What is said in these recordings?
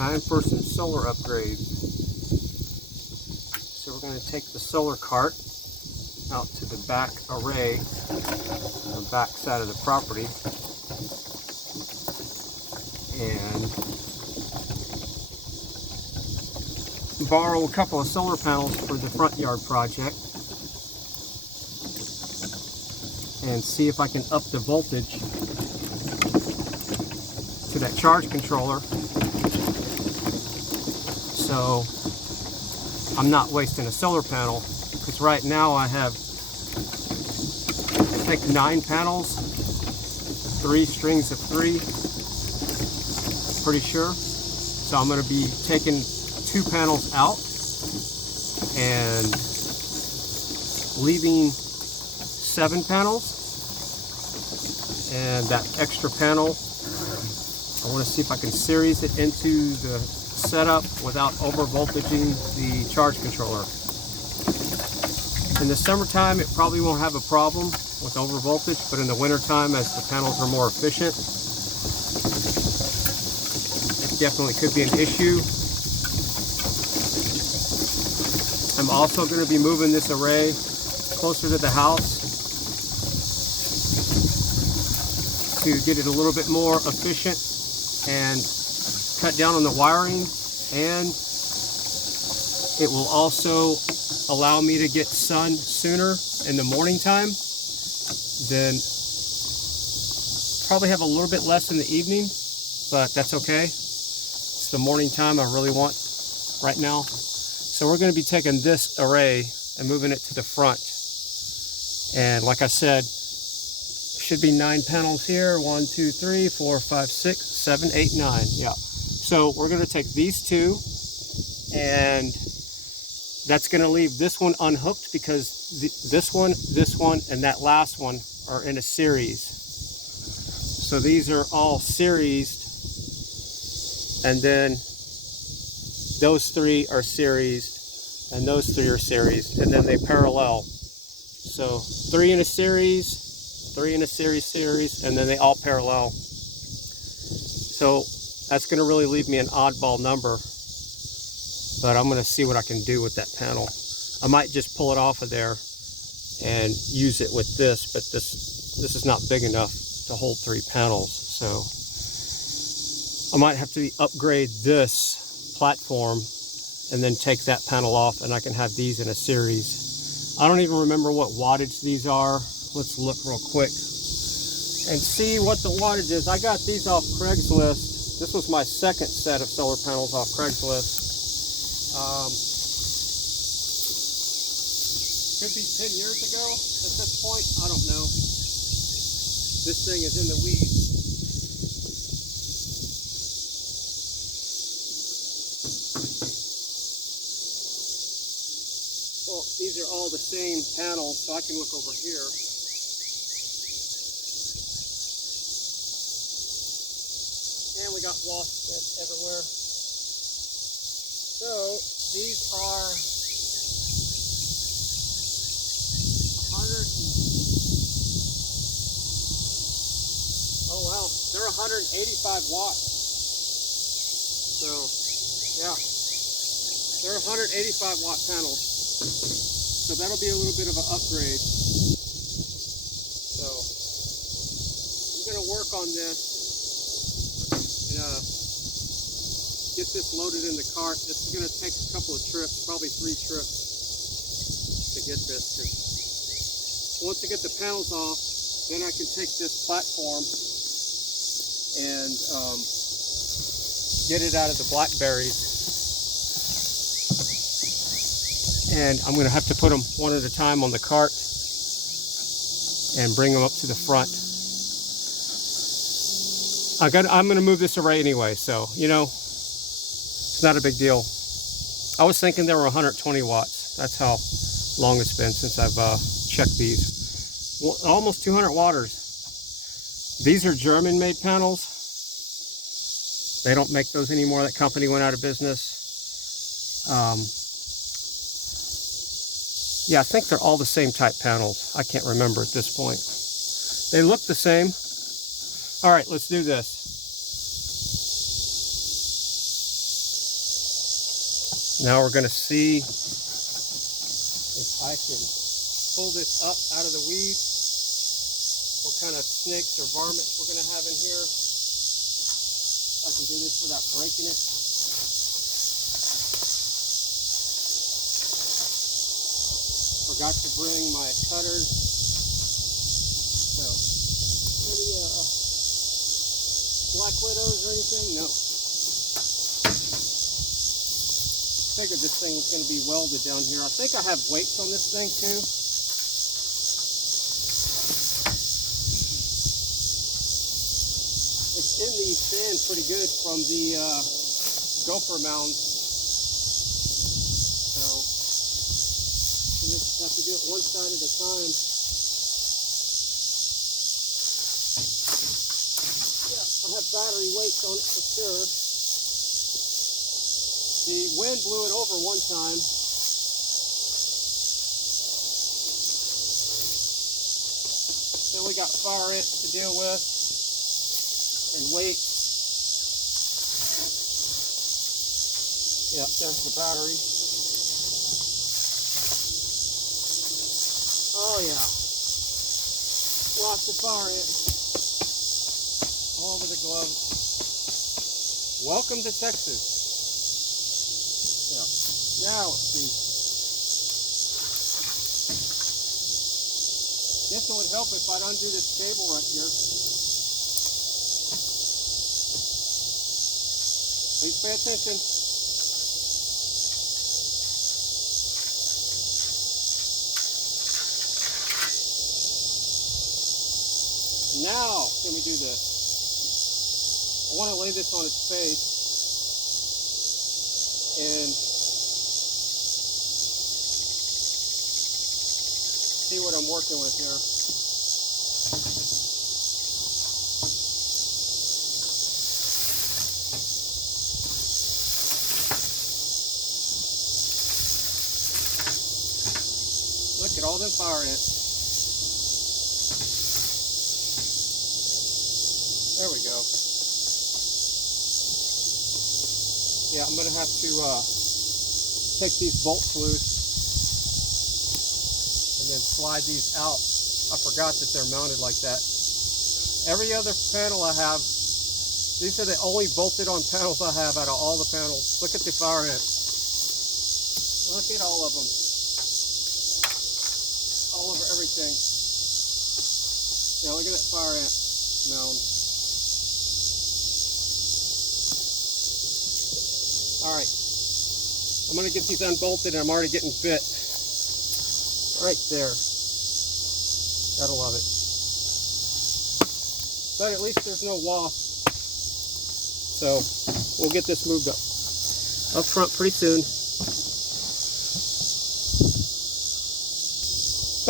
Time for some solar upgrades. So we're going to take the solar cart out to the back array, the back side of the property, and borrow a couple of solar panels for the front yard project and see if I can up the voltage to that charge controller so I'm not wasting a solar panel, because right now I have, I think, 9 panels, 3 strings of 3, pretty sure. So I'm going to be taking 2 panels out and leaving 7 panels, and that extra panel I want to see if I can series it into the setup without over voltaging the charge controller. In the summertime it probably won't have a problem with over voltage, but in the wintertime, as the panels are more efficient, it definitely could be an issue. I'm also going to be moving this array closer to the house to get it a little bit more efficient and cut down on the wiring, and it will also allow me to get sun sooner in the morning time. Then probably have a little bit less in the evening, but that's okay. It's the morning time I really want right now. So we're going to be taking this array and moving it to the front. And like I said, should be 9 panels here. 1, 2, 3, 4, 5, 6, 7, 8, 9. Yeah. So we're going to take these 2, and that's going to leave this one unhooked, because this one, and that last one are in a series. So these are all seriesed, and then those 3 are seriesed, and those 3 are seriesed, and then they parallel. So 3 in a series, 3 in a series, and then they all parallel. So that's going to really leave me an oddball number, but I'm going to see what I can do with that panel. I might just pull it off of there and use it with this, but this is not big enough to hold 3 panels. So I might have to upgrade this platform and then take that panel off, and I can have these in a series. I don't even remember what wattage these are. Let's look real quick and see what the wattage is. I got these off Craigslist. This was my second set of solar panels off Craigslist. Could be 10 years ago at this point. I don't know. This thing is in the weeds. Well, these are all the same panels, so I can look over here. And we got wasp nests everywhere. So these are 185 watts. So yeah, they're 185 watt panels. So that'll be a little bit of an upgrade. So I'm going to work on this and get this loaded in the cart. This is going to take a couple of trips, probably 3 trips to get this, because once I get the panels off, then I can take this platform and get it out of the blackberries. And I'm going to have to put them one at a time on the cart and bring them up to the front. I'm going to move this array anyway, so, you know, it's not a big deal. I was thinking they were 120 watts. That's how long it's been since I've checked these. Well, almost 200 watters. These are German-made panels. They don't make those anymore. That company went out of business. Yeah, I think they're all the same type panels. I can't remember at this point. They look the same. All right, let's do this. Now we're going to see if I can pull this up out of the weeds, what kind of snakes or varmints we're going to have in here. I can do this without breaking it. Forgot to bring my cutters. So, any black widows or anything? No. Figured this thing was going to be welded down here. I think I have weights on this thing too. It's in the sand pretty good from the gopher mounds. So you just have to do it one side at a time. Yeah, I have battery weights on it for sure. The wind blew it over one time. Then we got fire ants to deal with. And weights. Yeah, there's the battery. Oh yeah. Lots of fire ants all over the gloves. Welcome to Texas. Yeah. Now let's see. Guess it would help if I'd undo this cable right here. Please pay attention. Now, can we do this? I want to lay this on its face and see what I'm working with here. Look at all them fire ants. There we go. Yeah, I'm going to have to take these bolts loose and then slide these out. I forgot that they're mounted like that. Every other panel I have, these are the only bolted on panels I have out of all the panels. Look at the fire ants. Look at all of them. All over everything. Yeah, look at that fire ant mound. Alright, I'm going to get these unbolted and I'm already getting bit. Right there. Gotta love it. But at least there's no wasp. So we'll get this moved up front pretty soon.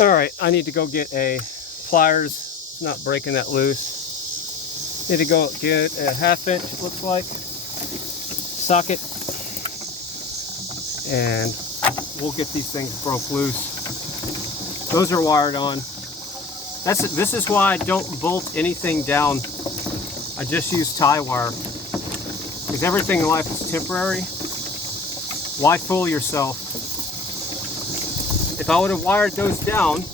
Alright, I need to go get a pliers. It's not breaking that loose. Need to go get a 1/2 inch, it looks like, socket. And we'll get these things broke loose. Those are wired on. This is why I don't bolt anything down. I just use tie wire. Because everything in life is temporary. Why fool yourself? If I would have wired those down,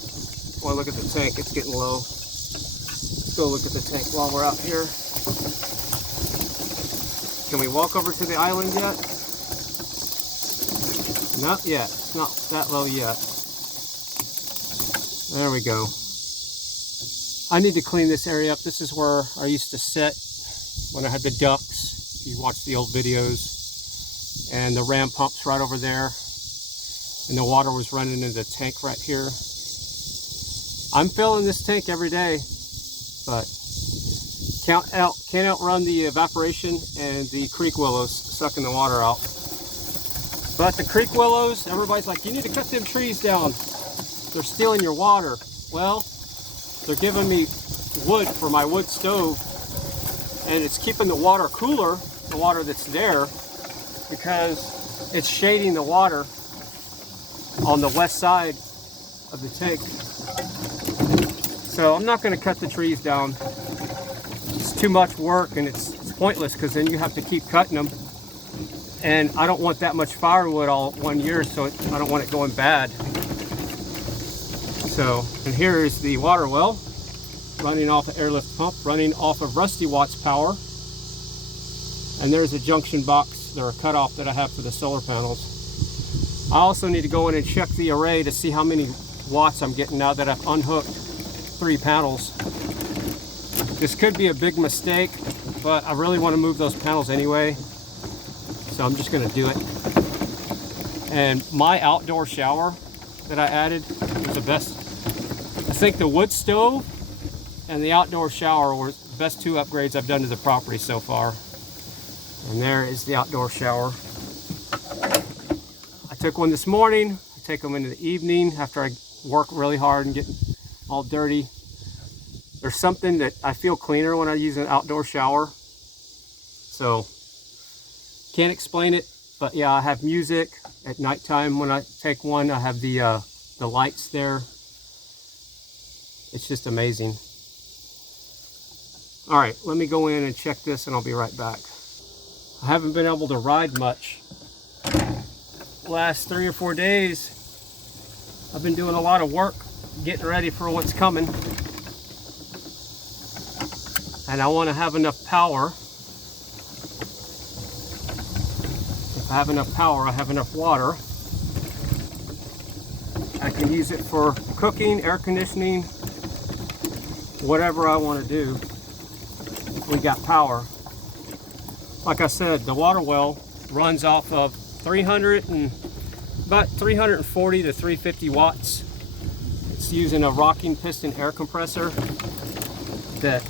boy, look at the tank, it's getting low. Let's go look at the tank while we're out here. Can we walk over to the island yet? Not yet, it's not that low yet. There we go. I need to clean this area up. This is where I used to sit when I had the ducks. If you watch the old videos. And the ram pump's right over there. And the water was running into the tank right here. I'm filling this tank every day, but can't outrun the evaporation and the creek willows sucking the water out. But the creek willows, everybody's like, you need to cut them trees down. They're stealing your water. Well, they're giving me wood for my wood stove, and it's keeping the water cooler, the water that's there, because it's shading the water on the west side of the tank. So I'm not going to cut the trees down. It's too much work, and it's pointless, because then you have to keep cutting them. And I don't want that much firewood all 1 year, so I don't want it going bad. So, and here is the water well, running off an airlift pump, running off of Rusty Watts power. And there's a junction box or a cutoff that I have for the solar panels. I also need to go in and check the array to see how many watts I'm getting now that I've unhooked 3 panels. This could be a big mistake, but I really want to move those panels anyway, so I'm just going to do it. And my outdoor shower that I added was the best. I think the wood stove and the outdoor shower were the best 2 upgrades I've done to the property so far. And there is the outdoor shower. I took one this morning. I take them in the evening after I work really hard and get all dirty. There's something that I feel cleaner when I use an outdoor shower. So, can't explain it, but yeah, I have music at nighttime when I take one. I have the lights there. It's just amazing. All right, let me go in and check this and I'll be right back. I haven't been able to ride much. The last 3 or 4 days, I've been doing a lot of work, getting ready for what's coming. And I want to have enough power. If I have enough power, I have enough water. I can use it for cooking, air conditioning, whatever I want to do. We got power. Like I said, the water well runs off of about 340 to 350 watts. It's using a rocking piston air compressor that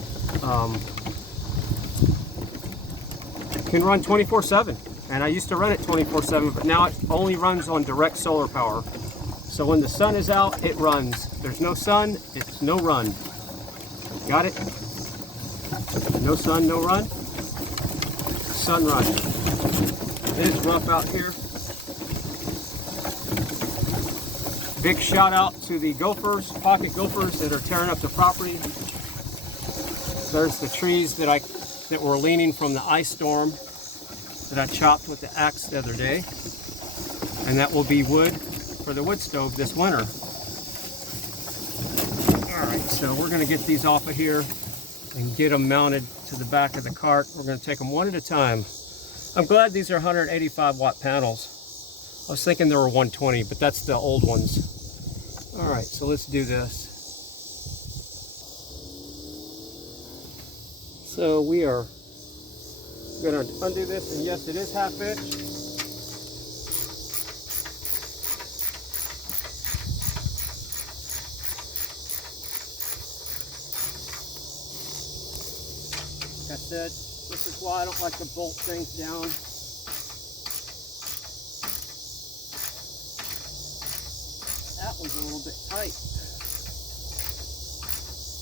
can run 24/7. And I used to run it 24/7, but now it only runs on direct solar power. So when the sun is out, it runs. There's no sun, it's no run. Got it? No sun, no run. Sun run. It is rough out here. Big shout out to the gophers, pocket gophers that are tearing up the property. There's the trees that were leaning from the ice storm that I chopped with the axe the other day. And that will be wood for the wood stove this winter. All right, so we're gonna get these off of here and get them mounted to the back of the cart. We're going to take them one at a time. I'm glad these are 185 watt panels. I was thinking there were 120, but that's the old ones. All right, so let's do this. So we are going to undo this, and yes, it is 1/2 inch. Like I said, this is why I don't like to bolt things down. That one's a little bit tight.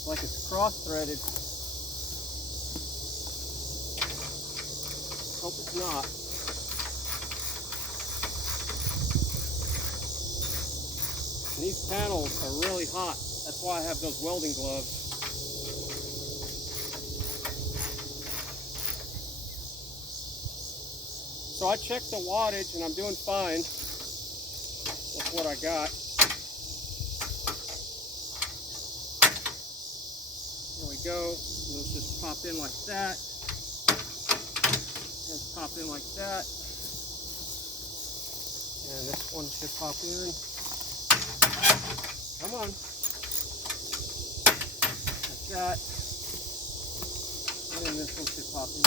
Like it's cross-threaded. Hope it's not. And these panels are really hot. That's why I have those welding gloves. So I checked the wattage and I'm doing fine with what I got. There we go. Those just pop in like that. Just pop in like that. And this one should pop in. Come on. Like that. And this one should pop in.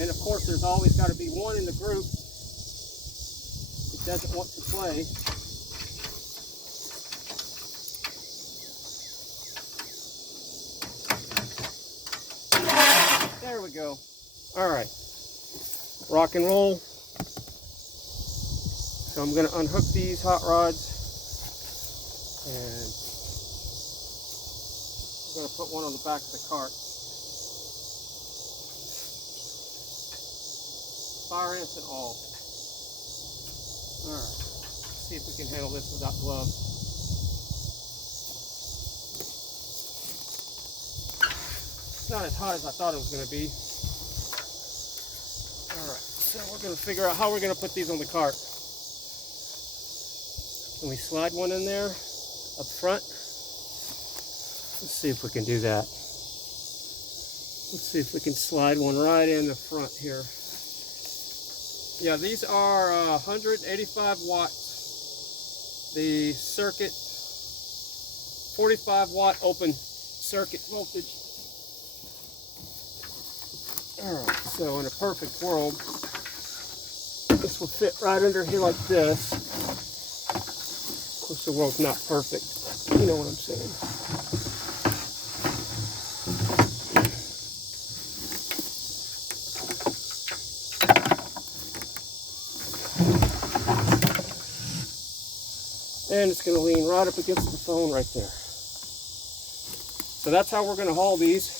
And of course, there's always got to be one in the group that doesn't want to play. There we go. All right. Rock and roll. So I'm going to unhook these hot rods. And I'm going to put one on the back of the cart. Fire ants and all. All right, let's see if we can handle this without gloves. it's not as hot as I thought it was going to be. Alright, so we're going to figure out how we're going to put these on the cart. Can we slide one in there up front? Let's see if we can do that. Let's see if we can slide one right in the front here. Yeah, these are 185 watts. The circuit, 45 watt open circuit voltage. Alright, so in a perfect world, this will fit right under here like this. Of course, the world's not perfect. You know what I'm saying. And it's going to lean right up against the phone right there. So that's how we're going to haul these.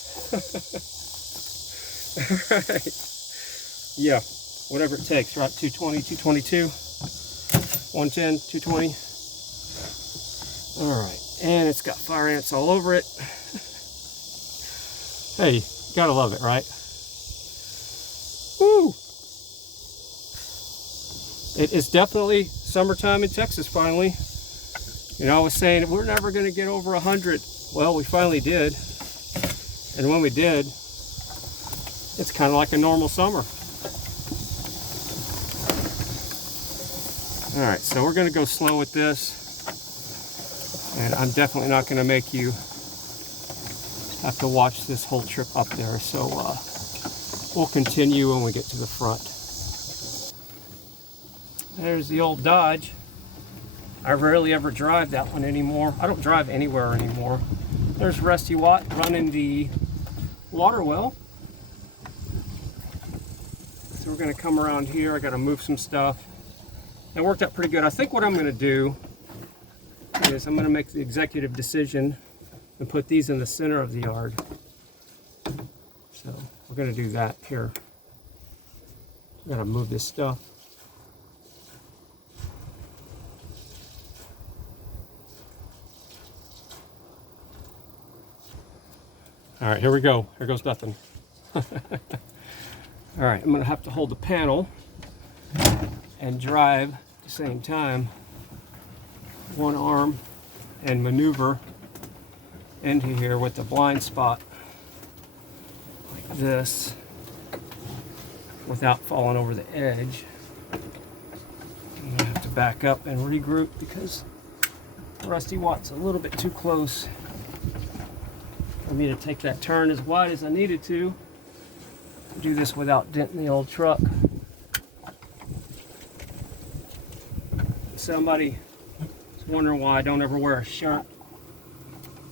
Alright. Yeah, whatever it takes, right? 220, 222, 110, 220. Alright, and it's got fire ants all over it. Hey, gotta love it, right? Woo! It is definitely summertime in Texas finally. You know, I was saying we're never going to get over 100. Well, we finally did. And when we did, it's kind of like a normal summer. All right, so we're going to go slow with this. And I'm definitely not going to make you have to watch this whole trip up there. So we'll continue when we get to the front. There's the old Dodge. I rarely ever drive that one anymore. I don't drive anywhere anymore. There's Rusty Watt running the water well. So we're going to come around here. I got to move some stuff. It worked out pretty good. I think what I'm going to do is I'm going to make the executive decision and put these in the center of the yard. So we're going to do that here. I got to move this stuff. All right, here we go. Here goes nothing. All right, I'm gonna have to hold the panel and drive at the same time. One arm and maneuver into here with the blind spot like this without falling over the edge. I'm gonna have to back up and regroup because Rusty Watt's a little bit too close for me to take that turn as wide as I needed to. Do this without denting the old truck. Somebody is wondering why I don't ever wear a shirt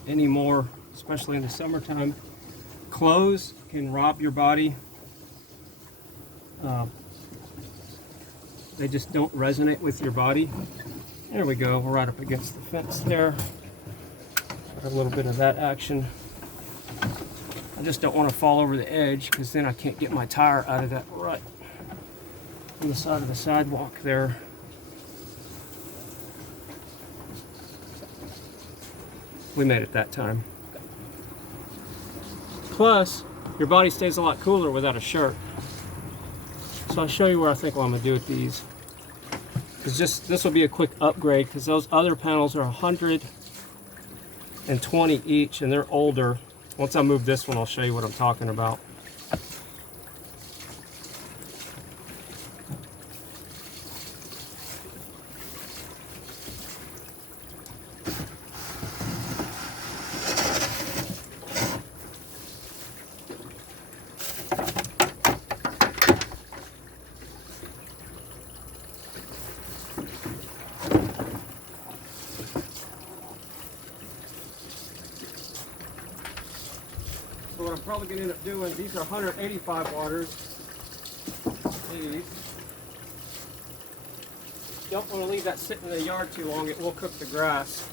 anymore, especially in the summertime. Clothes can rob your body. They just don't resonate with your body. There we go, we're right up against the fence there. Got a little bit of that action. I just don't want to fall over the edge because then I can't get my tire out of that rut on the side of the sidewalk there. We made it that time. Plus, your body stays a lot cooler without a shirt. So I'll show you where I think what I'm going to do with these. Because this will be a quick upgrade because those other panels are 120 each and they're older. Once I move this one, I'll show you what I'm talking about. So what I'm probably going to end up doing, these are 185 watters. These. Don't want to leave that sitting in the yard too long, it will cook the grass.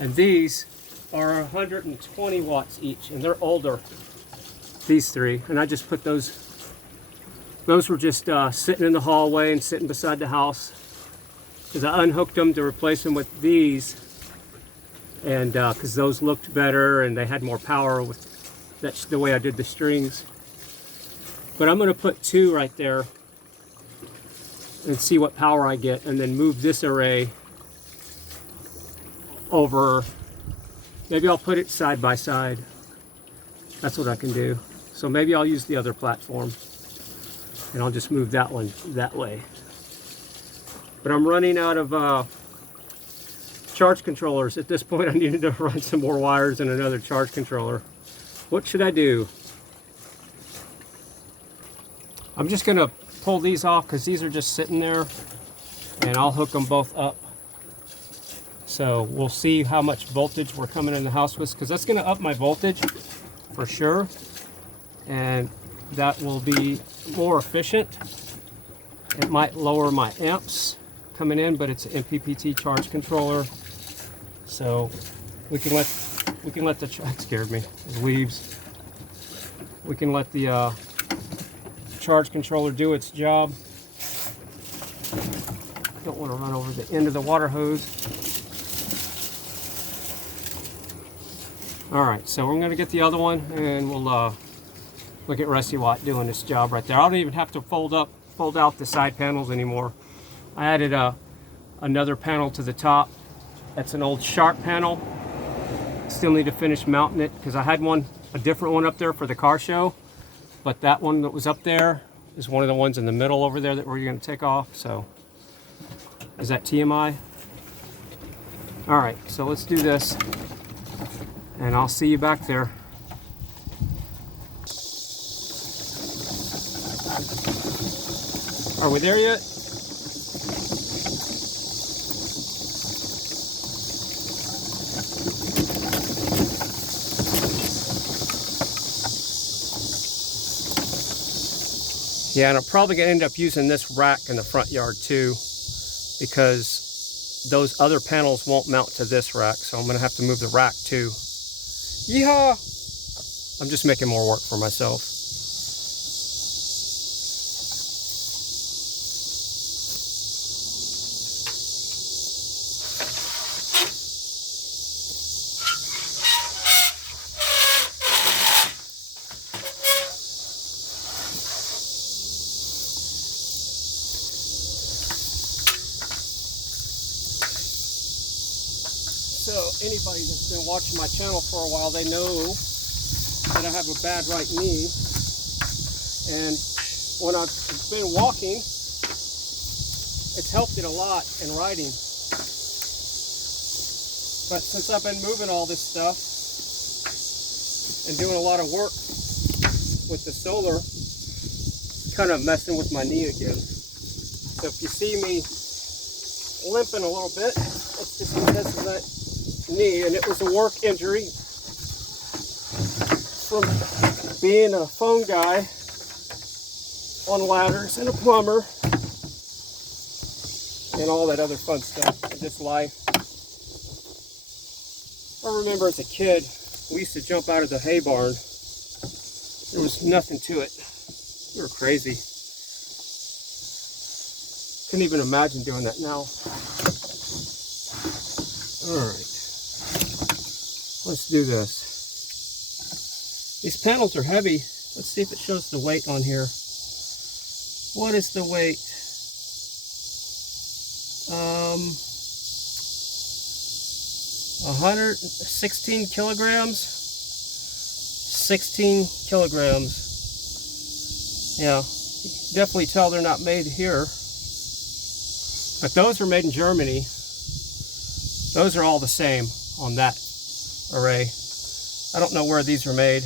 And these are 120 watts each, and they're older, these three. And I just put those were just sitting in the hallway and sitting beside the house. Because I unhooked them to replace them with these. And because those looked better and they had more power with That's the way I did the strings. But I'm going to put 2 right there and see what power I get, and then move this array over. Maybe I'll put it side by side. That's what I can do. So maybe I'll use the other platform and I'll just move that one that way. But I'm running out of charge controllers. At this point I needed to run some more wires and another charge controller. What should I do? I'm just gonna pull these off because these are just sitting there, and I'll hook them both up. So we'll see how much voltage we're coming in the house with, because that's gonna up my voltage for sure, and that will be more efficient. It might lower my amps coming in, but it's an MPPT charge controller, so we can let the that scared me. There's leaves. We can let the charge controller do its job. Don't want to run over the end of the water hose. All right, so we're going to get the other one, and we'll look at Rusty Watt doing this job right there. I don't even have to fold out the side panels anymore. I added another panel to the top. That's an old Sharp panel. Still need to finish mounting it because I had a different one up there for the car show, but that one that was up there is one of the ones in the middle over there that we're going to take off. So is that TMI? All right, so let's do this, and I'll see you back there. Are we there yet? Yeah, and I'm probably going to end up using this rack in the front yard too, because those other panels won't mount to this rack, so I'm going to have to move the rack too. Yeehaw! I'm just making more work for myself. So anybody that's been watching my channel for a while, they know that I have a bad right knee, and when I've been walking, it's helped it a lot in riding. But since I've been moving all this stuff and doing a lot of work with the solar, kind of messing with my knee again. So if you see me limping a little bit, it's just because of that knee, and it was a work injury from being a phone guy on ladders and a plumber and all that other fun stuff in this life. I remember as a kid, we used to jump out of the hay barn. There was nothing to it. We were crazy. Couldn't even imagine doing that now. All right. Let's do this. These panels are heavy. Let's see if it shows the weight on here. What is the weight? 116 kilograms. 16 kilograms. Yeah, definitely tell they're not made here. But those are made in Germany. Those are all the same on that array. I don't know where these are made.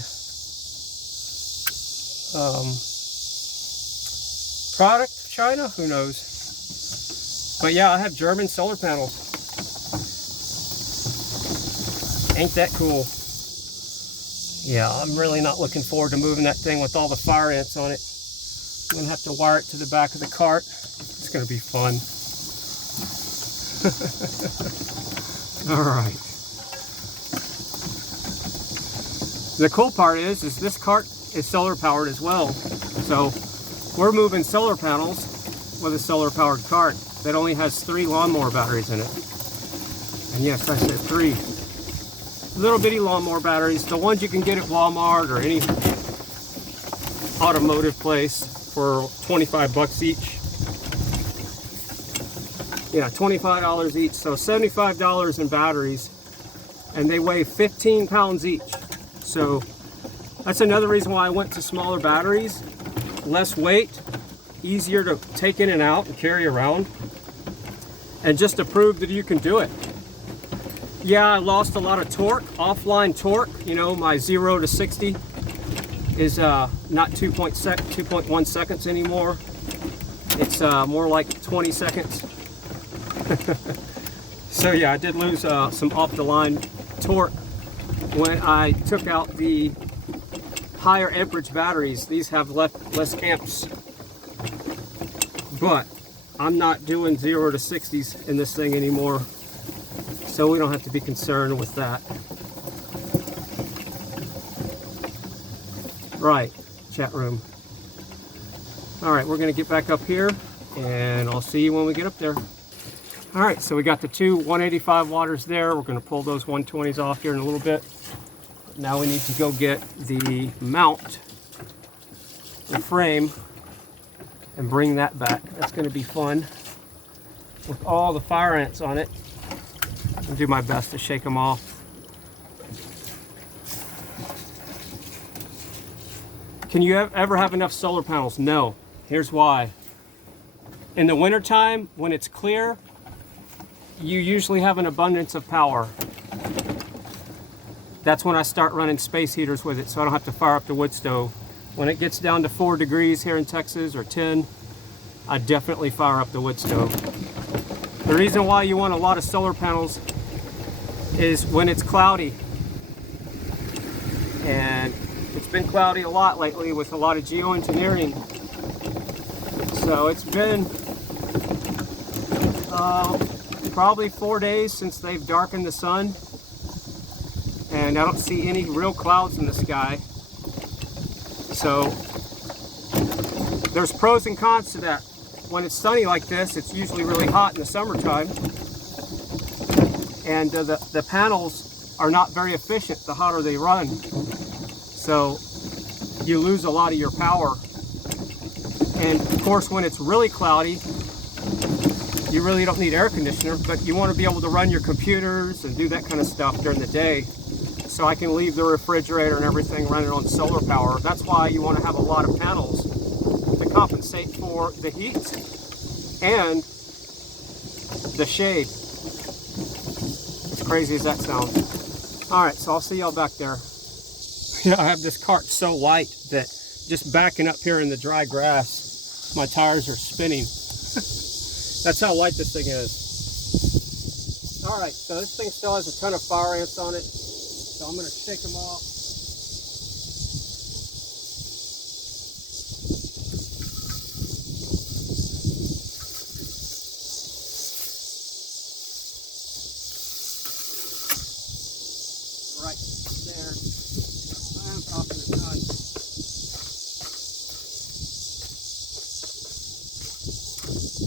Product China? Who knows? But yeah, I have German solar panels. Ain't that cool? Yeah, I'm really not looking forward to moving that thing with all the fire ants on it. I'm gonna have to wire it to the back of the cart. It's gonna be fun. All right. The cool part is this cart is solar powered as well. So we're moving solar panels with a solar powered cart that only has 3 lawnmower batteries in it. And yes, I said 3. little bitty lawnmower batteries, the ones you can get at Walmart or any automotive place for 25 bucks each. Yeah, $25 each, so $75 in batteries, and they weigh 15 pounds each. So that's another reason why I went to smaller batteries, less weight, easier to take in and out and carry around, and just to prove that you can do it. Yeah, I lost a lot of torque, offline torque. You know, my 0 to 60 is not 2.1 seconds anymore. It's more like 20 seconds. So yeah, I did lose some off-the-line torque when I took out the higher amperage batteries. These have less amps, but I'm not doing 0 to 60s in this thing anymore, so we don't have to be concerned with that. Right, chat room. All right, we're gonna get back up here and I'll see you when we get up there. All right, so we got the two 185 watters there. We're gonna pull those 120s off here in a little bit. Now we need to go get the mount, the frame, and bring that back. That's gonna be fun with all the fire ants on it. I'll do my best to shake them off. Can you ever have enough solar panels? No. Here's why. In the wintertime, when it's clear, you usually have an abundance of power. That's when I start running space heaters with it, so I don't have to fire up the wood stove. When it gets down to 4 degrees here in Texas, or 10, I definitely fire up the wood stove. The reason why you want a lot of solar panels is when it's cloudy. And it's been cloudy a lot lately with a lot of geoengineering. So it's been probably 4 days since they've darkened the sun, and I don't see any real clouds in the sky. So there's pros and cons to that. When it's sunny like this, it's usually really hot in the summertime, and the panels are not very efficient the hotter they run. So you lose a lot of your power. And of course, when it's really cloudy, you really don't need air conditioner, but you want to be able to run your computers and do that kind of stuff during the day. So I can leave the refrigerator and everything running on solar power. That's why you want to have a lot of panels to compensate for the heat and the shade. As crazy as that sounds. All right, so I'll see y'all back there. Yeah, I have this cart so light that just backing up here in the dry grass, my tires are spinning. That's how light this thing is. All right, so this thing still has a ton of fire ants on it, so I'm gonna shake them off. Right there. I'm talking a ton.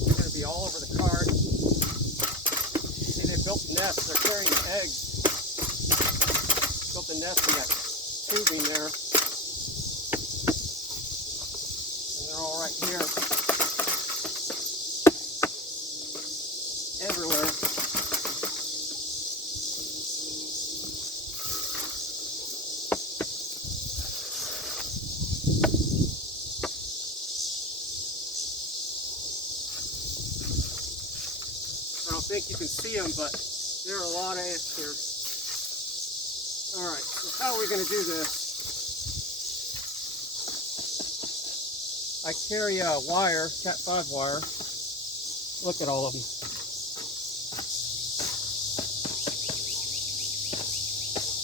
They're going to be all over the cart. See, they built nests. They're carrying eggs. Built a nest in that tubing there. And they're all right here. Everywhere. I don't think you can see them, but there are a lot of ants here. All right, so how are we going to do this? I carry a wire, Cat 5 wire. Look at all of them.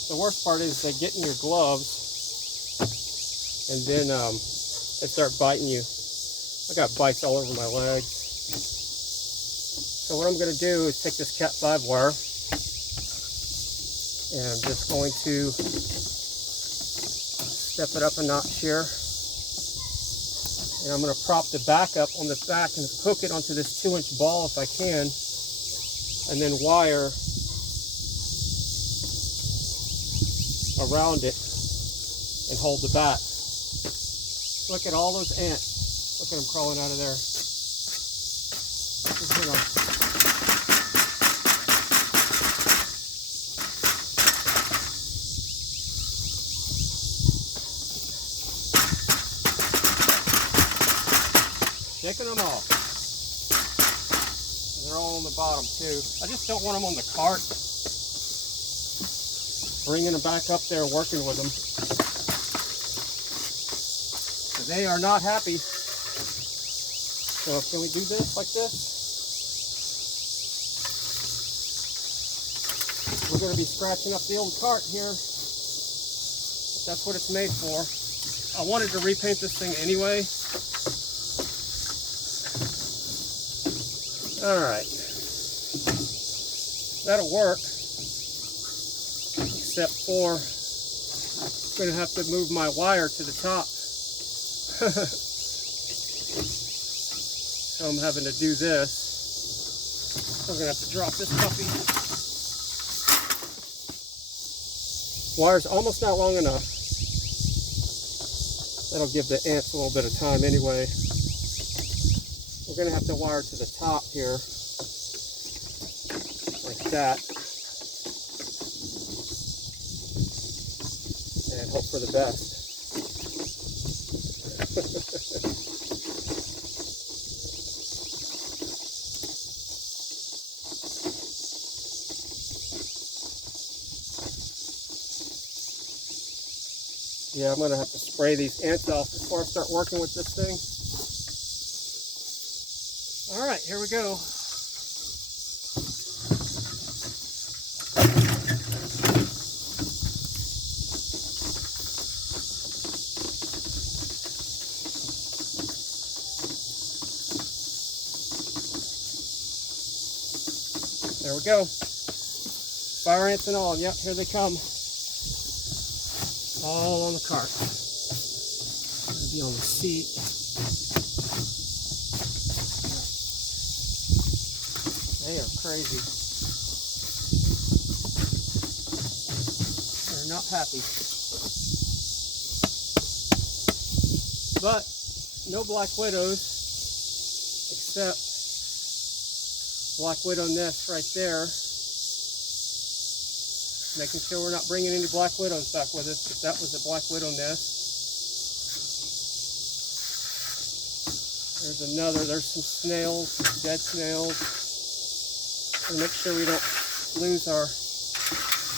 The worst part is they get in your gloves and then they start biting you. I got bites all over my legs. So what I'm going to do is take this Cat 5 wire and I'm just going to step it up a notch here. And I'm going to prop the back up on the back and hook it onto this 2-inch ball if I can. And then wire around it and hold the back. Look at all those ants. Look at them crawling out of there. Shaking them off. And they're all on the bottom too. I just don't want them on the cart. Bringing them back up there, working with them. They are not happy. So can we do this like this? We're going to be scratching up the old cart here. But that's what it's made for. I wanted to repaint this thing anyway. Alright. That'll work. Except for I'm going to have to move my wire to the top. So I'm having to do this. We're going to have to drop this puppy. Wire's almost not long enough. That'll give the ants a little bit of time anyway. We're going to have to wire to the top here. Like that. And hope for the best. Yeah, I'm going to have to spray these ants off before I start working with this thing. All right, here we go. There we go. Fire ants and all. Yep, here they come. All on the cart. Gonna be on the seat. They are crazy. They're not happy. But no black widows, except black widow nest right there. Making sure we're not bringing any black widows back with us, because that was a black widow nest. There's another, there's some snails, dead snails. So make sure we don't lose our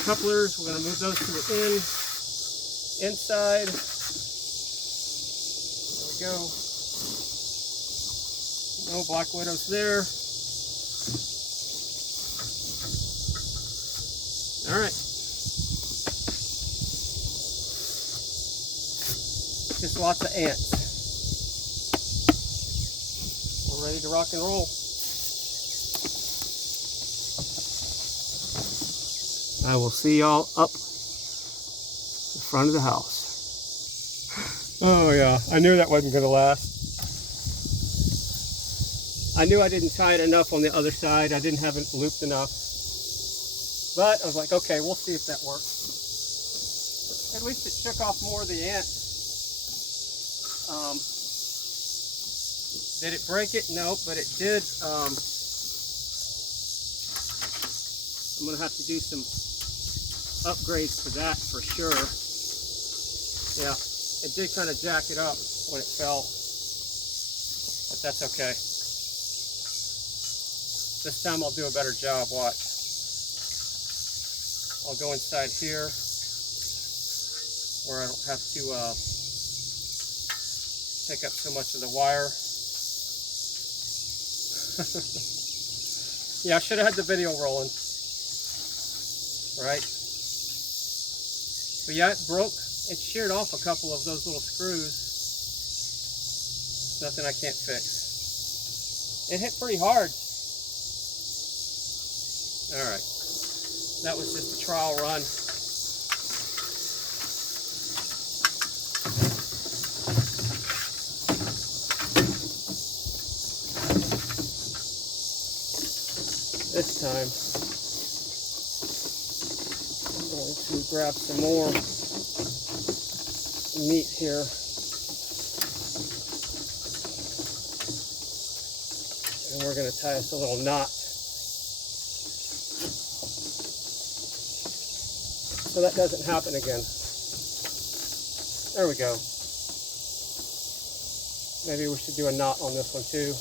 couplers. We're going to move those to the inside. There we go. No black widows there. All right. Just lots of ants. We're ready to rock and roll. I will see y'all up the front of the house. Oh yeah, I knew that wasn't gonna last. I knew I didn't tie it enough on the other side. I didn't have it looped enough. But I was like, okay, we'll see if that works. At least it shook off more of the ants. Did it break it? No, but it did. I'm going to have to do some upgrades to that for sure. Yeah, it did kind of jack it up when it fell. But that's okay. This time I'll do a better job, watch. I'll go inside here where I don't have to take up so much of the wire. Yeah, I should have had the video rolling. Right? But yeah, it broke. It sheared off a couple of those little screws. Nothing I can't fix. It hit pretty hard. Alright. That was just a trial run. This time, I'm going to grab some more meat here. And we're going to tie us a little knot. So that doesn't happen again. There we go. Maybe we should do a knot on this one too.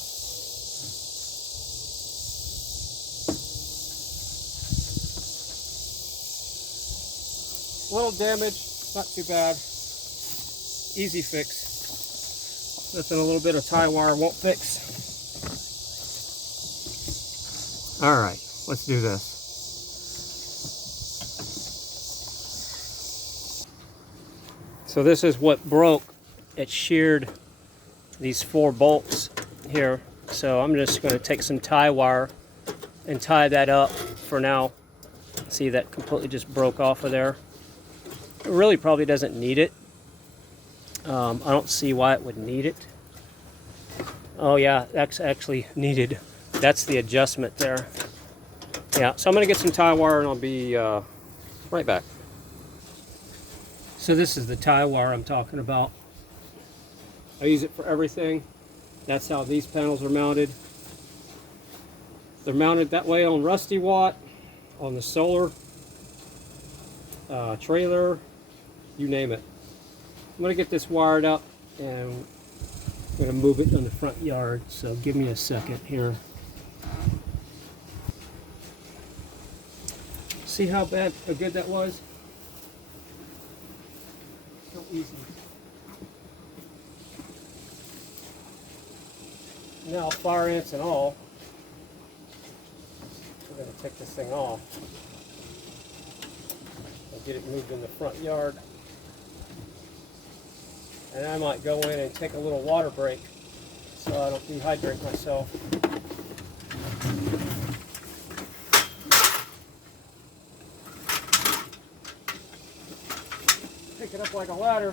A little damage, not too bad. Easy fix. Nothing a little bit of tie wire won't fix. All right, let's do this. So this is what broke. It sheared these 4 bolts here. So I'm just going to take some tie wire and tie that up for now. See, that completely just broke off of there. It really probably doesn't need it. I don't see why it would need it. Oh yeah, that's actually needed. That's the adjustment there. Yeah, so I'm going to get some tie wire and I'll be right back. So this is the tie wire I'm talking about. I use it for everything. That's how these panels are mounted. They're mounted that way on Rusty Watt, on the solar, trailer, you name it. I'm going to get this wired up and I'm going to move it in the front yard. So give me a second here. See how good that was? So easy. Now, fire ants and all, we're going to take this thing off and get it moved in the front yard. And I might go in and take a little water break so I don't dehydrate myself. Pick it up like a ladder.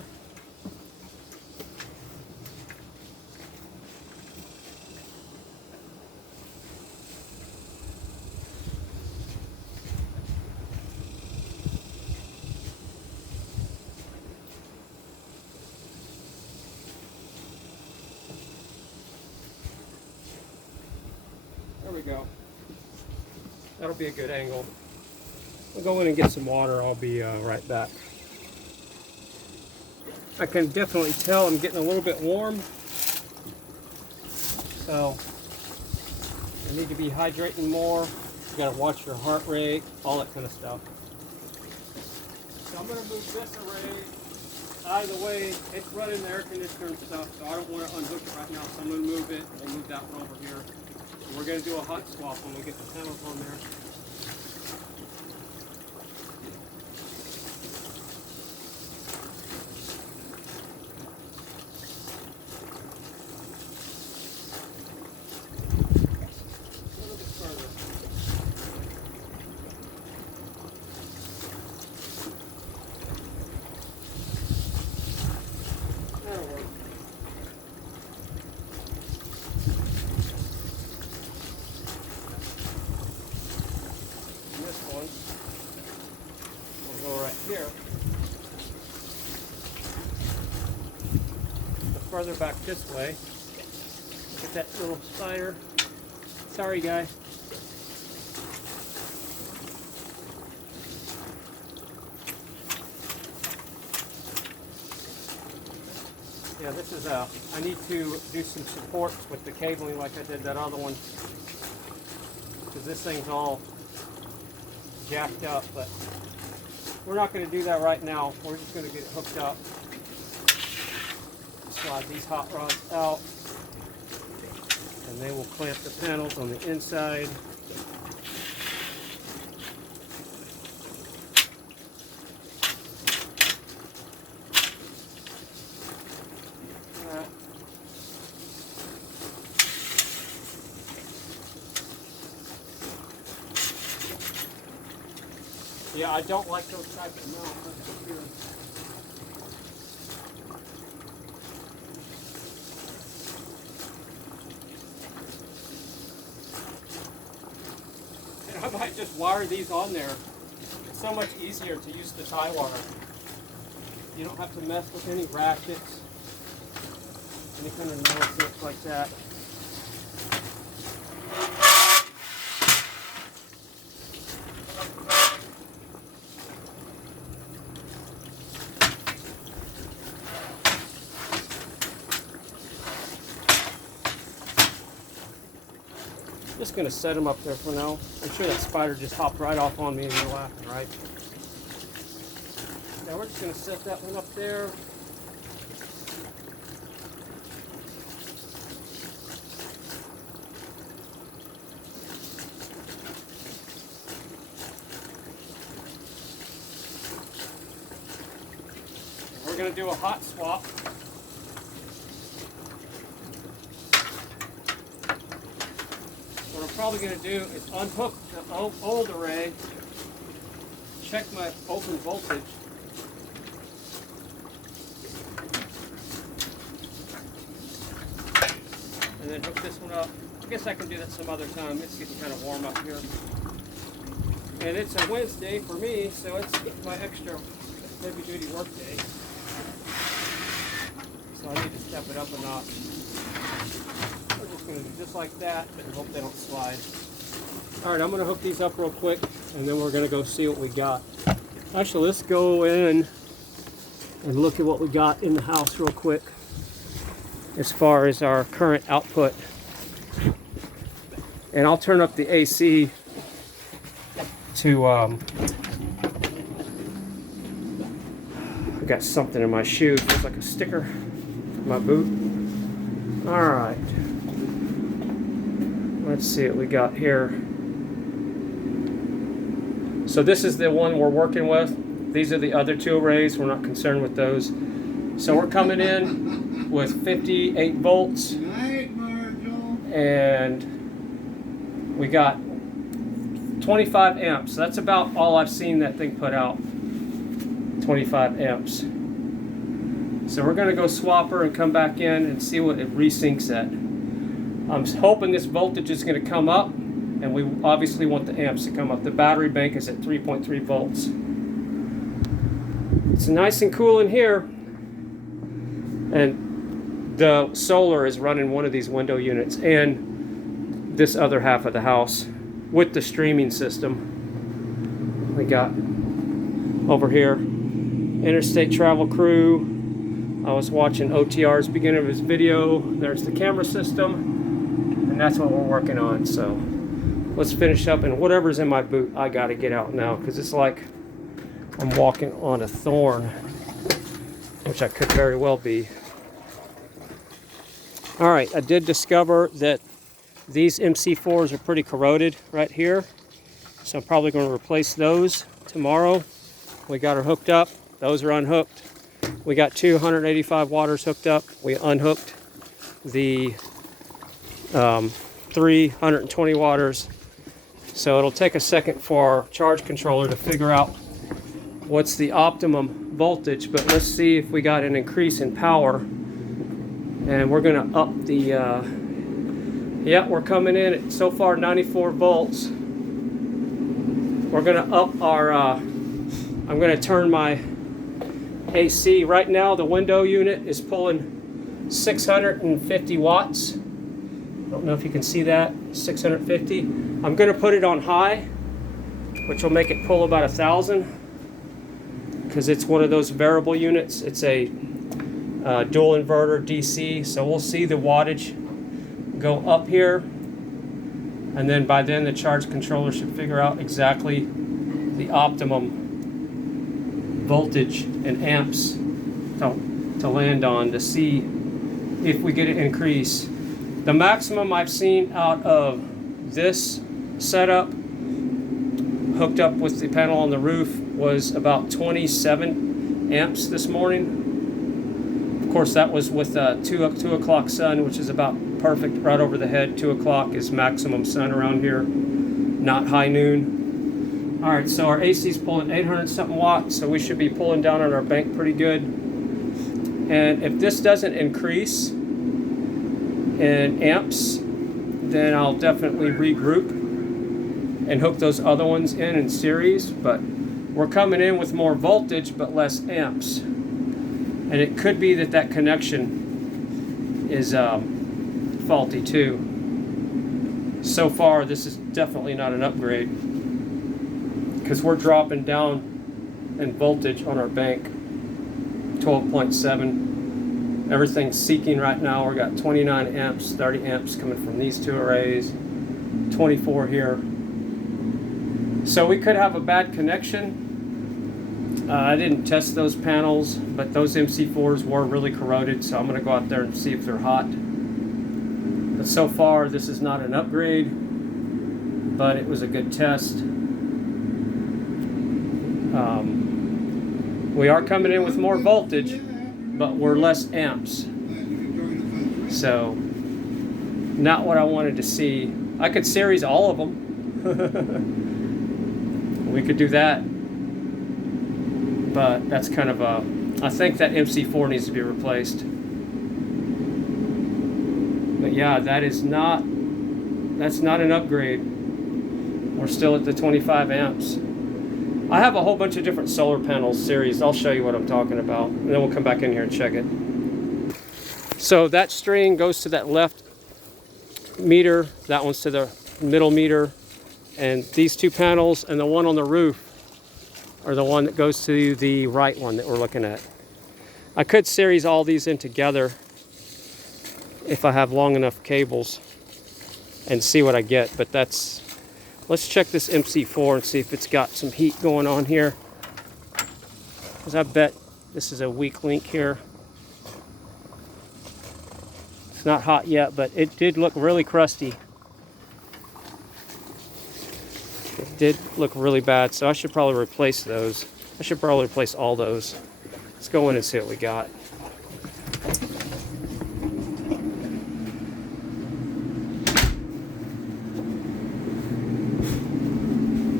There we go. That'll be a good angle. I'll go in and get some water. I'll be right back. I can definitely tell I'm getting a little bit warm. So you need to be hydrating more. You gotta watch your heart rate, all that kind of stuff. So I'm gonna move this array out of the way. It's running the air conditioner and stuff, so I don't want to unhook it right now. So I'm gonna move it. We'll move that one over here. And we're gonna do a hot swap when we get the panels on there. Here. Further back this way. Get that little spider. Sorry, guy. Yeah, this is I need to do some supports with the cabling like I did that other one, because this thing's all jacked up, but we're not going to do that right now. We're just going to get it hooked up. Slide these hot rods out, and they will clamp the panels on the inside. Yeah, I don't like those types of mounts here. And I might just wire these on there so much easier to use the tie wire. You don't have to mess with any ratchets, any kind of nonsense like that. Just gonna set them up there for now. I'm sure that spider just hopped right off on me and you're laughing, right? Now we're just gonna set that one up there. And we're gonna do a hot swap. What I'm probably going to do is unhook the old array, check my open voltage, and then hook this one up. I guess I can do that some other time. It's getting kind of warm up here. And it's a Wednesday for me, so it's my extra heavy duty work day. So I need to step it up a notch. We're just going to do just like that, but hope they don't slide. All right, I'm going to hook these up real quick, and then we're going to go see what we got. Actually, let's go in and look at what we got in the house real quick as far as our current output. And I'll turn up the AC to, I got something in my shoe, feels like a sticker in my boot. All right. Let's see what we got here. So this is the one we're working with. These are the other two arrays. We're not concerned with those. So we're coming in with 58 volts. And we got 25 amps. That's about all I've seen that thing put out. 25 amps. So we're going to go swap her and come back in and see what it resyncs at. I'm hoping this voltage is going to come up, and we obviously want the amps to come up. The battery bank is at 3.3 volts. It's nice and cool in here, and the solar is running one of these window units and this other half of the house with the streaming system. We got over here Interstate Travel Crew. I was watching OTR's beginning of his video. There's the camera system. And that's what we're working on. So let's finish up, and whatever's in my boot, I got to get out now because it's like I'm walking on a thorn, which I could very well be. All right, I did discover that these MC4s are pretty corroded right here. So I'm probably going to replace those tomorrow. We got her hooked up. Those are unhooked. We got 285 waters hooked up. We unhooked the 320 waters. So it'll take a second for our charge controller to figure out what's the optimum voltage, but let's see if we got an increase in power. And we're gonna up the, yeah, we're coming in at so far 94 volts. We're gonna up our, I'm gonna turn my AC. Right now the window unit is pulling 650 watts. Don't know if you can see that, 650. I'm going to put it on high, which will make it pull about 1,000, because it's one of those variable units. It's a dual inverter DC, so we'll see the wattage go up here, and then by then the charge controller should figure out exactly the optimum voltage and amps to land on to see if we get an increase. The maximum I've seen out of this setup hooked up with the panel on the roof was about 27 amps this morning. Of course, that was with 2 o'clock sun, which is about perfect right over the head. 2 o'clock is maximum sun around here, not high noon. All right, so our AC is pulling 800 something watts, so we should be pulling down on our bank pretty good. And if this doesn't increase in amps, then I'll definitely regroup and hook those other ones in series. But we're coming in with more voltage but less amps. And it could be that that connection is faulty too. So far, this is definitely not an upgrade because we're dropping down in voltage on our bank, 12.7. Everything's seeking right now. We've got 29 amps, 30 amps coming from these two arrays, 24 here. So we could have a bad connection. I didn't test those panels, but those MC4s were really corroded, so I'm going to go out there and see if they're hot. But so far, this is not an upgrade, but it was a good test. We are coming in with more voltage, but we're less amps. So, not what I wanted to see. I could series all of them. We could do that. But that's kind of a... I think that MC4 needs to be replaced. But yeah, that's not an upgrade. We're still at the 25 amps. I have a whole bunch of different solar panels series. I'll show you what I'm talking about, and then we'll come back in here and check it. So that string goes to that left meter, that one's to the middle meter, and these two panels and the one on the roof are the one that goes to the right one that we're looking at. I could series all these in together if I have long enough cables and see what I get, but that's... Let's check this MC4 and see if it's got some heat going on here, because I bet this is a weak link here. It's not hot yet, but it did look really crusty. It did look really bad, so I should probably replace those. I should probably replace all those. Let's go in and see what we got.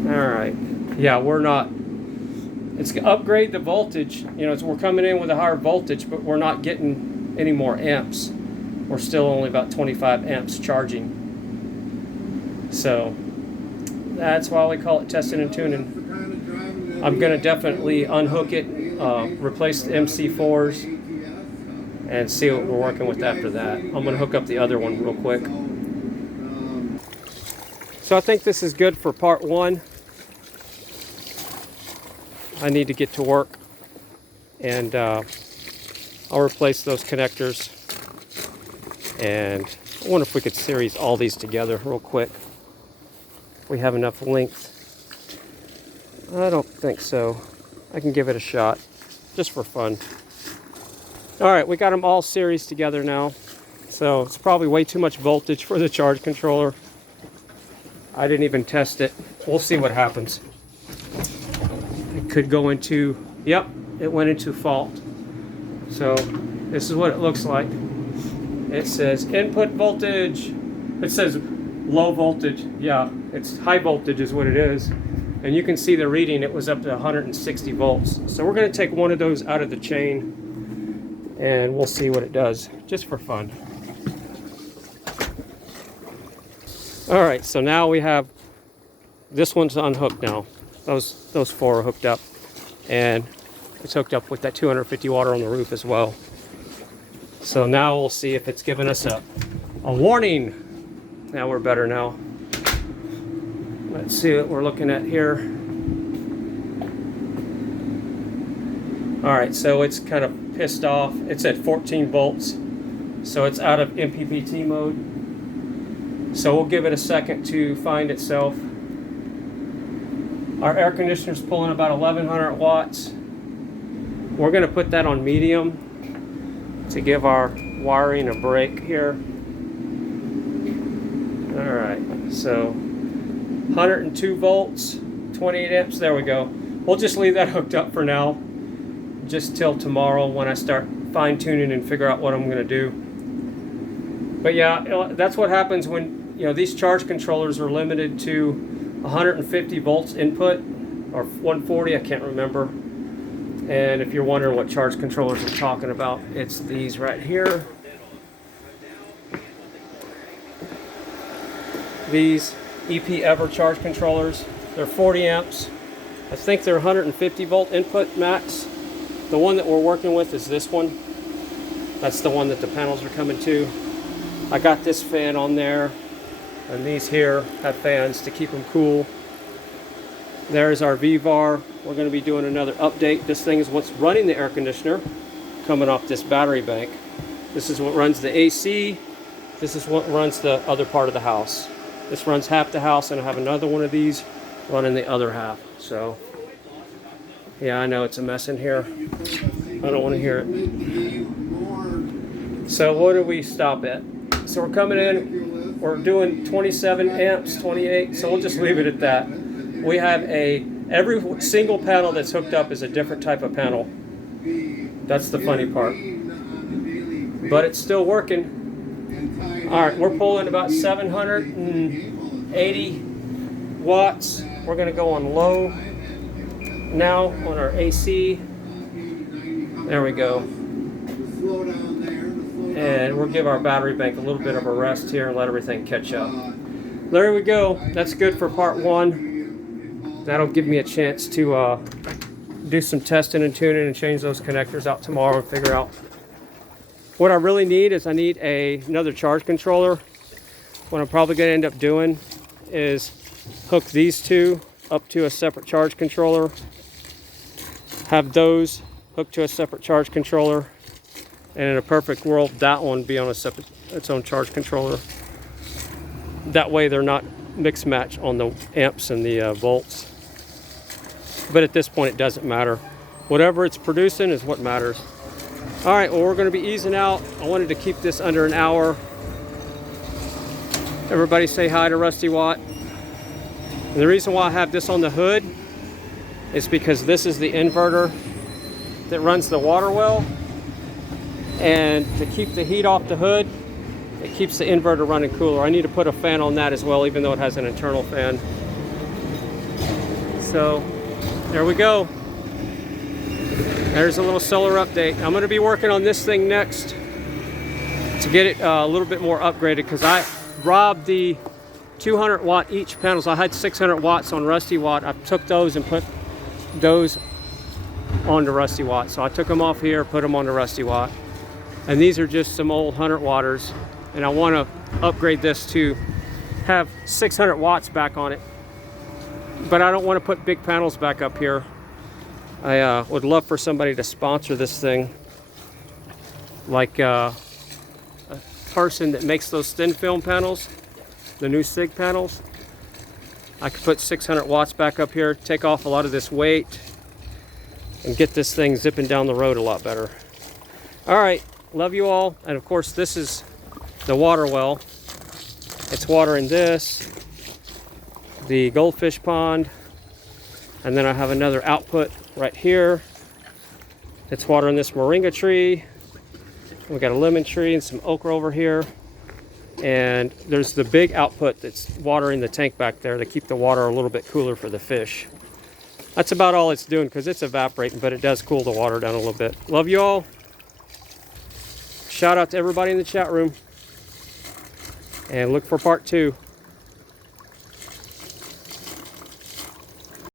Alright, yeah, we're not, it's gonna upgrade the voltage, you know, we're coming in with a higher voltage, but we're not getting any more amps. We're still only about 25 amps charging. So, that's why we call it testing and tuning. I'm going to definitely unhook it, replace the MC4s, and see what we're working with after that. I'm going to hook up the other one real quick. So I think this is good for part one. I need to get to work, and I'll replace those connectors, and I wonder if we could series all these together real quick. If we have enough length. I don't think so. I can give it a shot, just for fun. Alright, we got them all series together now, so it's probably way too much voltage for the charge controller. I didn't even test it. We'll see what happens. It could go into, yep, it went into fault. So this is what it looks like. It says input voltage. It says low voltage. Yeah, it's high voltage is what it is. And you can see the reading, it was up to 160 volts. So we're going to take one of those out of the chain and we'll see what it does, just for fun. Alright, so now we have, this one's unhooked now. Those four are hooked up. And it's hooked up with that 250 watt on the roof as well. So now we'll see if it's giving us a warning. Now we're better now. Let's see what we're looking at here. Alright, so it's kind of pissed off. It's at 14 volts. So it's out of MPPT mode. So we'll give it a second to find itself. Our air conditioner's pulling about 1100 watts. We're going to put that on medium to give our wiring a break here. Alright, so 102 volts, 28 amps, there we go. We'll just leave that hooked up for now, just till tomorrow when I start fine-tuning and figure out what I'm going to do. But yeah, that's what happens when, you know, these charge controllers are limited to 150 volts input, or 140, I can't remember. And if you're wondering what charge controllers I'm talking about, it's these right here. These EP Ever charge controllers. They're 40 amps, I think they're 150 volt input max. The one that we're working with is this one. That's the one that the panels are coming to. I got this fan on there, and these here have fans to keep them cool. There's our V-VAR. We're going to be doing another update. This thing is what's running the air conditioner coming off this battery bank. This is what runs the AC. This is what runs the other part of the house. This runs half the house, and I have another one of these running the other half. So, yeah, I know it's a mess in here. I don't want to hear it. So what do we stop at? So we're coming in, we're doing 27 amps, 28, so we'll just leave it at that. We have every single panel that's hooked up is a different type of panel. That's the funny part. But it's still working. All right, we're pulling about 780 watts. We're gonna go on low now on our AC. There we go. And we'll give our battery bank a little bit of a rest here and let everything catch up. There we go. That's good for part 1. That'll give me a chance to do some testing and tuning and change those connectors out tomorrow and figure out what I really need. I need another charge controller. What I'm probably going to end up doing is hook these two up to a separate charge controller, have those hooked to a separate charge controller, and in a perfect world that one be on a separate its own charge controller. That way they're not mix match on the amps and the volts. But at this point it doesn't matter. Whatever it's producing is what matters. All right, well, we're going to be easing out. I wanted to keep this under an hour. Everybody say hi to Rusty Watt. And the reason why I have this on the hood is because this is the inverter that runs the water well. And to keep the heat off the hood, it keeps the inverter running cooler. I need to put a fan on that as well, even though it has an internal fan. So there we go. There's a little solar update. I'm going to be working on this thing next to get it a little bit more upgraded, because I robbed the 200 watt each panels. I had 600 watts on Rusty Watt. I took those and put those onto Rusty Watt. So I took them off here, put them onto Rusty Watt. And these are just some old 100 watters. And I want to upgrade this to have 600 watts back on it. But I don't want to put big panels back up here. I would love for somebody to sponsor this thing. Like a person that makes those thin film panels, the new SIG panels. I could put 600 watts back up here, take off a lot of this weight, and get this thing zipping down the road a lot better. All right, love you all. And of course, this is the water well. It's watering this, the goldfish pond, and then I have another output right here. It's watering this moringa tree. We got a lemon tree and some okra over here. And there's the big output that's watering the tank back there to keep the water a little bit cooler for the fish. That's about all it's doing, because it's evaporating, but it does cool the water down a little bit. Love you all. Shout out to everybody in the chat room. And look for part 2.